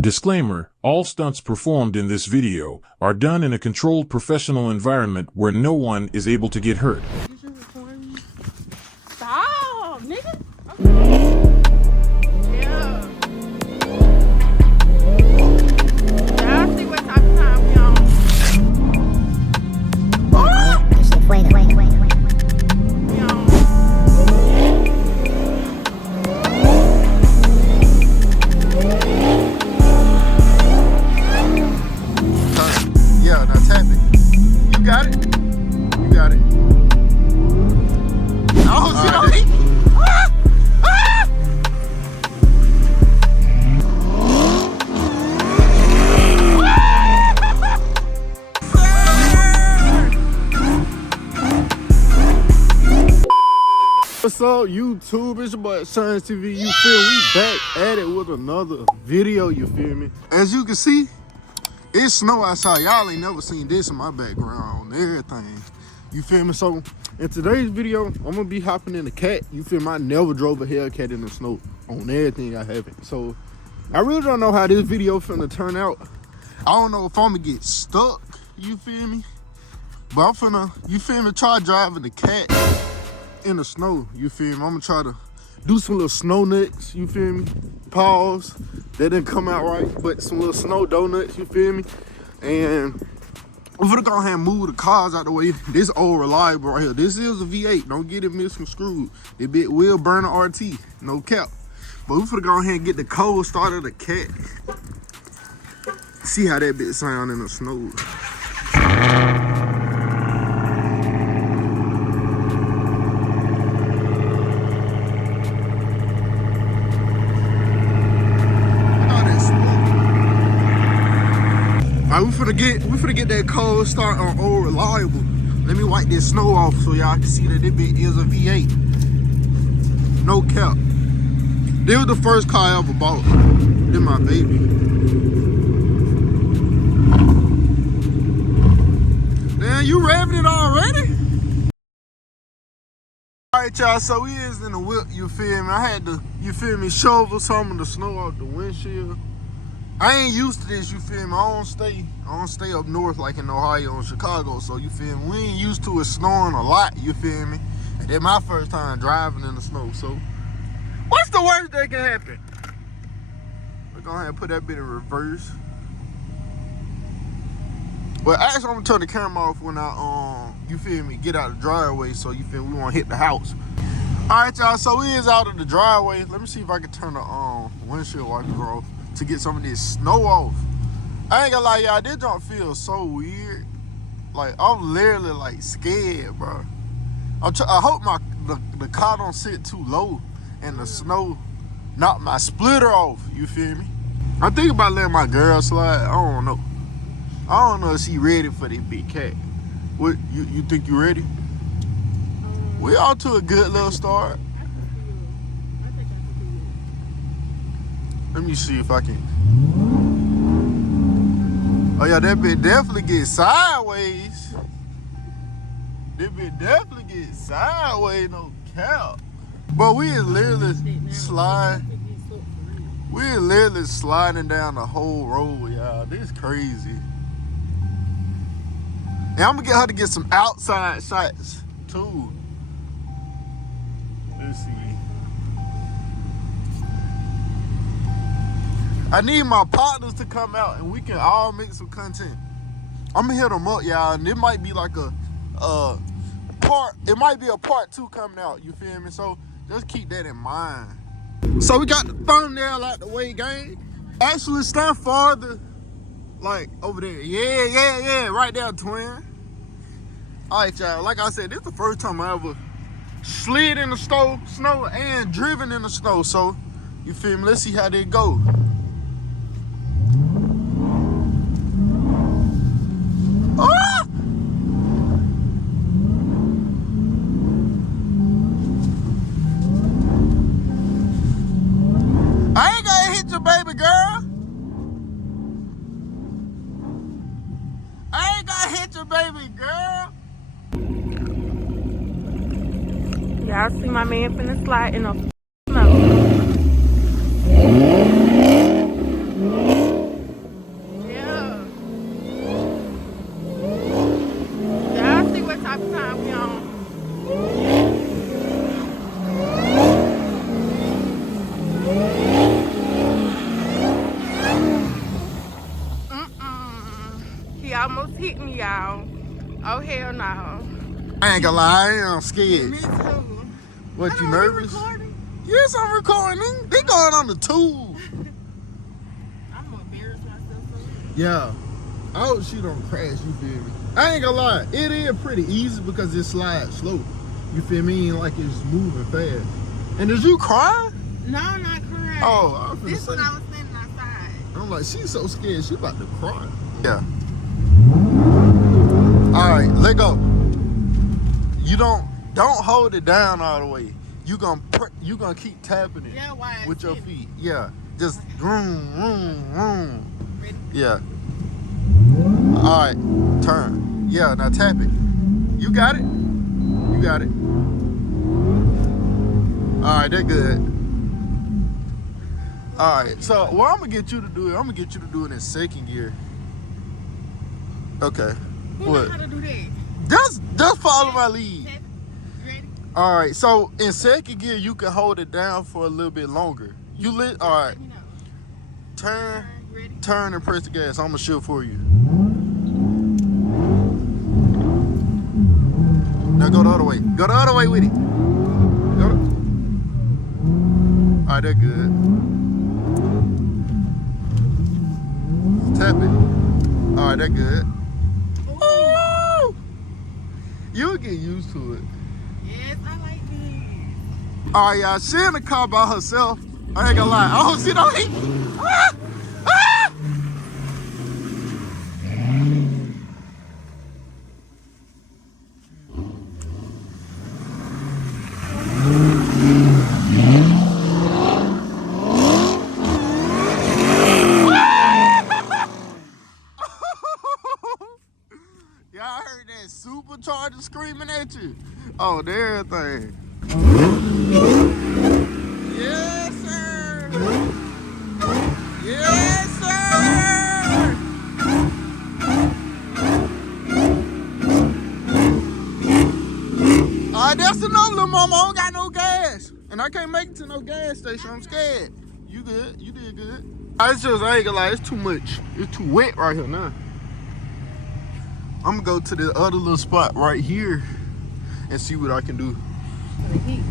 Disclaimer, all stunts performed in this video are done in a controlled professional environment where no one is able to get hurt. Stop, nigga. Okay. Yeah. Y'all see what type of time we on. Wait. We on. Yeah, now tap it. You got it. You got it. Oh, shit on me. What's up, YouTube? It's your boy Science TV. You feel me? We back at it with another video. You feel me? As you can see, it's snow outside. Y'all ain't never seen this in my background. Everything. You feel me? So in today's video, I'm gonna be hopping in the cat. You feel me? I never drove a Hellcat in the snow on everything I haven't. So I really don't know how this video finna turn out. I don't know if I'm gonna get stuck. You feel me? But I'm finna, you feel me, try driving the cat in the snow. You feel me? I'm gonna try to do some little snow nuts. You feel me? Pause. That didn't come out right, but some little snow donuts. You feel me? And I'm gonna go ahead and move the cars out the way. This old reliable right here. This is a V8. Don't get it misconstrued. It bit will burn an RT. No cap. But we're gonna go ahead and get the cold start of the cat. See how that bit sound in the snow. We finna get that cold start on old reliable. Let me wipe this snow off so y'all can see that this bit is a V8. No cap. This was the first car I ever bought. This my baby. Damn, you revving it already? Alright, y'all, so we is in the whip, you feel me? I had to, you feel me, shovel some of the snow off the windshield. I ain't used to this, you feel me? I don't stay up north like in Ohio and Chicago, so you feel me? We ain't used to it snowing a lot, you feel me? And then my first time driving in the snow, so what's the worst that can happen? We're gonna have to put that bit in reverse. But actually, I'm gonna turn the camera off when I, you feel me, get out of the driveway, so you feel me, we wanna hit the house. All right, y'all, so we is out of the driveway. Let me see if I can turn the windshield wipers off to get some of this snow off. I ain't gonna lie, y'all, this don't feel so weird. Like, I'm literally like scared, bro. I hope the car don't sit too low and the snow knock my splitter off, you feel me? I think about letting my girl slide. I don't know. I don't know if she ready for this big cat. What, you think you ready? We all to a good little start. Let me see if I can. Oh yeah, that bit definitely get sideways. That bit definitely get sideways, no cap. But we is literally sliding. We is literally sliding down the whole road, y'all. This is crazy. And I'm gonna get her to get some outside shots too. Let's see. I need my partners to come out and we can all make some content. I'm gonna hit them up, y'all, and it might be like a part. It might be a part 2 coming out. You feel me? So just keep that in mind. So we got the thumbnail out the way, gang. Actually, stand farther, like over there. Yeah, right there, twin. All right, y'all. Like I said, this is the first time I ever slid in the snow and driven in the snow. So you feel me? Let's see how they go. I ain't gonna hit you, baby girl. I ain't gonna hit you, baby girl. Y'all see my man finna slide in the snow. almost hit me, y'all. Oh, hell no. I ain't gonna lie, I am scared. Me too. What, you Hold on, nervous? recording? Yes, I'm recording. They going on the tube. I'm gonna embarrass myself so much. Yeah. I hope she don't crash, you feel me? I ain't gonna lie, it is pretty easy because it slides slow. You feel me? Ain't like it's moving fast. And did you cry? No, I'm not crying. Oh, I was finna This say. when I was standing outside. I'm like, she's so scared, she about to cry. Yeah. All right, let go. You don't hold it down all the way. You gonna keep tapping it Yeah, why? with your feet. Yeah, just vroom, vroom, vroom. Ready? Yeah. All right, turn. Yeah, now tap it. You got it. You got it. All right, they're good. All right, so what I'm gonna get you to do it, I'm gonna get you to do it in second gear. Okay. Who What? know how to do that? Just follow my lead. Tap it. You ready? All right, so in second gear, you can hold it down for a little bit longer. All right, Let me know. turn, You ready? turn and press the gas. I'm gonna shift for you. Now go the other way. Go the other way with it. All right, they're good. Tap it. All right, they're good. Ooh. You'll get used to it. Yes, I like this. All right, y'all. She in the car by herself. I ain't gonna lie. Oh, she don't hit. Ah! Ah! Y'all heard that supercharger screaming at you? Oh, there everything. Yes, sir. Yes, sir. All right, that's enough, little mama. I don't got no gas. And I can't make it to no gas station. I'm scared. You good. You did good. It's just, I ain't gonna lie, it's too much. It's too wet right here now. I'm gonna go to the other little spot right here and see what I can do. Gonna hit me.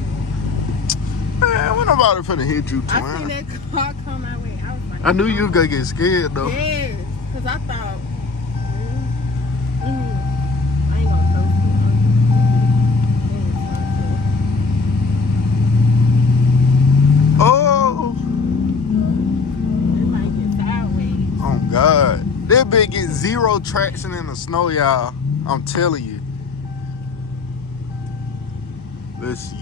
Man, when nobody finna hit you, I twin. seen that car come my way. I was like, I knew you was gonna get scared though. yes, because I thought, I ain't gonna toast Oh, it. It might get sideways. oh God. That bitch get zero traction in the snow, y'all. I'm telling you. Let's see.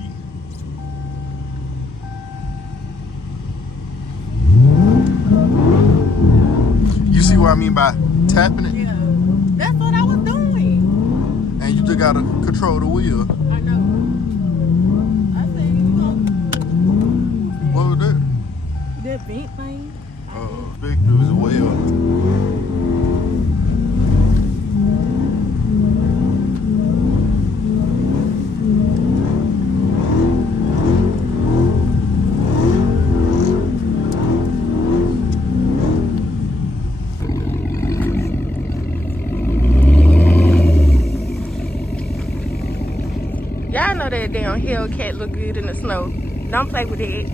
You see what I mean by tapping it? Yeah, that's what I was doing. And you just gotta control the wheel. I know. I said, you know, What was that? that vent thing. Oh, big news as well. Y'all know that damn Hellcat look good in the snow. Don't play with it.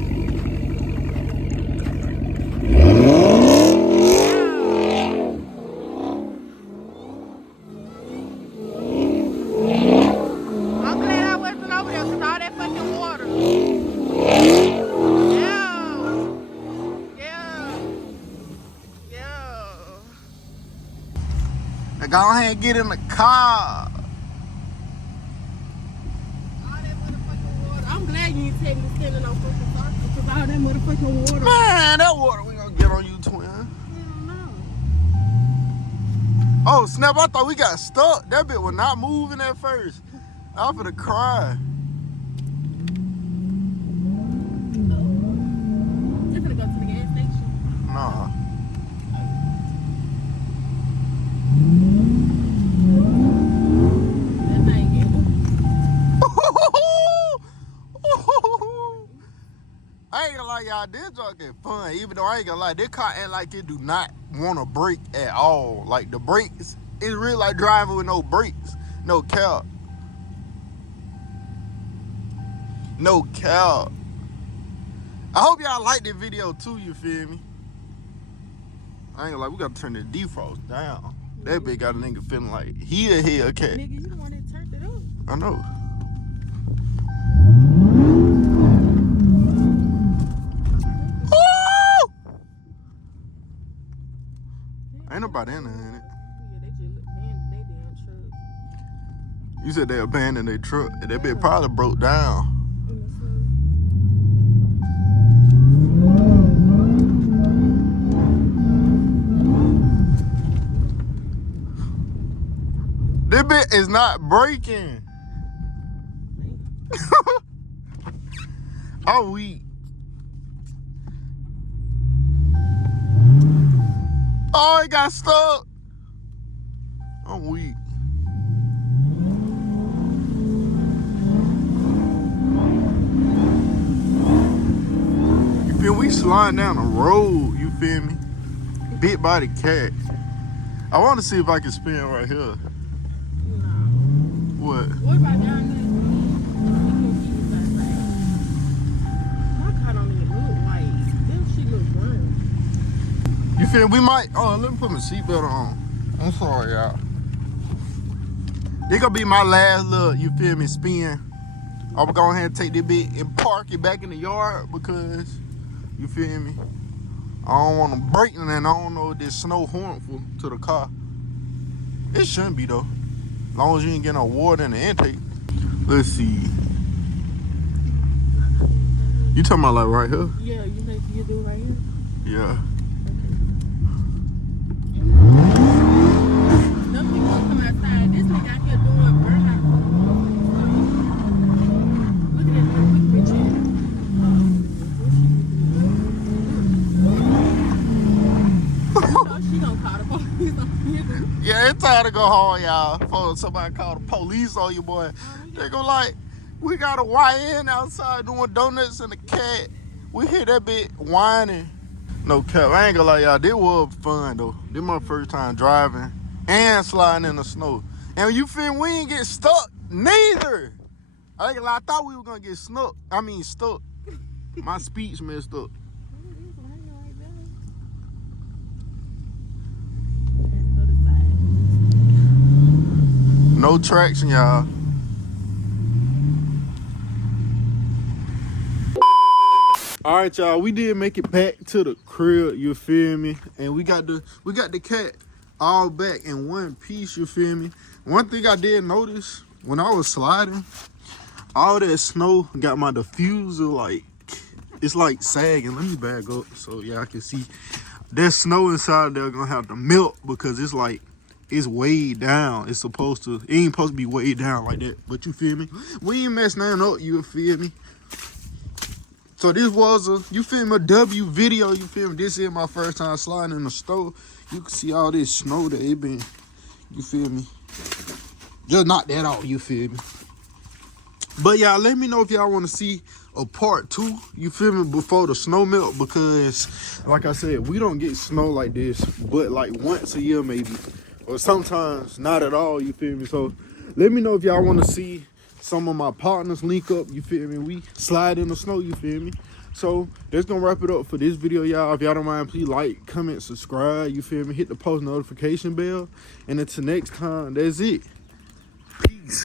I'm glad I wasn't over there because all that fucking water. Yeah. Now go ahead and get in the car. All that motherfucking water. I'm glad you didn't tell me to stand in no fucking circle because all that motherfucking water. Man, that water we gonna get on you, twin. Hell no. Oh, snap, I thought we got stuck. That bit was not moving at first. I was finna cry. You finna go to the gas station? Nah. That thing getting. I ain't gonna lie, y'all, this junk is fun. Even though I ain't gonna lie, this car ain't like it do not want to brake at all. Like the brakes, It's really like driving with no brakes, no cap. No cap. I hope y'all like this video too, you feel me? I ain't gonna lie, we gotta turn the defrost down. That bitch got a nigga feeling like he a Hellcat. Nigga, you the one that turned it up. I know. Woo! Ain't nobody in there, ain't it? Yeah, they just abandoned their damn truck. You said they abandoned their truck. That bitch probably broke down. In the snow. This bitch is not breaking. I'm weak. Oh, it got stuck. I'm weak. You feel we sliding down the road, you feel me? Bit by the cat. I want to see if I can spin right here. No. What? What about down there? My car don't even look white. Them shit look brown. You feel we might, oh, let me put my seatbelt on. I'm sorry, y'all. This gonna be my last little, you feel me, spin. I'm gonna go ahead and take this bit and park it back in the yard because, you feel me, I don't want to break and I don't know if this snow harmful to the car. It shouldn't be though. As long as you ain't getting no water in the intake. Let's see. You talking about like right here? Yeah, you think you do right here? Yeah. Them people come outside. This nigga out here doing burnout. Look at that quick bitch. She gonna call the police on you. Yeah, it's time to go home, y'all. Before somebody call the police on you, boy. They go like, we got a YN outside doing donuts and a cat. We hear that bit whining. No cap, I ain't gonna lie, y'all. This was fun though. This my first time driving and sliding in the snow. And you feel we ain't get stuck neither. I ain't gonna lie, I thought we were gonna get stuck. My speech messed up. No traction, y'all. All right, y'all. We did make it back to the crib. You feel me? And we got the cat all back in one piece. You feel me? One thing I did notice when I was sliding, all that snow got my diffuser like it's like sagging. Let me back up so y'all can see. That snow inside there gonna have to melt because it's like it's weighed down. It ain't supposed to be weighed down like that. But you feel me? We ain't messing nothing up. You feel me? So this was a, you feel me, a W video, you feel me? This is my first time sliding in the snow. You can see all this snow that it been, you feel me? Just knock that off, you feel me? But y'all, let me know if y'all want to see a part 2, you feel me, before the snow melt, because like I said, we don't get snow like this, but like once a year maybe, or sometimes not at all, you feel me? So let me know if y'all want to see some of my partners link up, you feel me? We slide in the snow, you feel me? So that's gonna wrap it up for this video, y'all. If y'all don't mind, please like, comment, subscribe, you feel me? Hit the post notification bell. And until next time, that's it.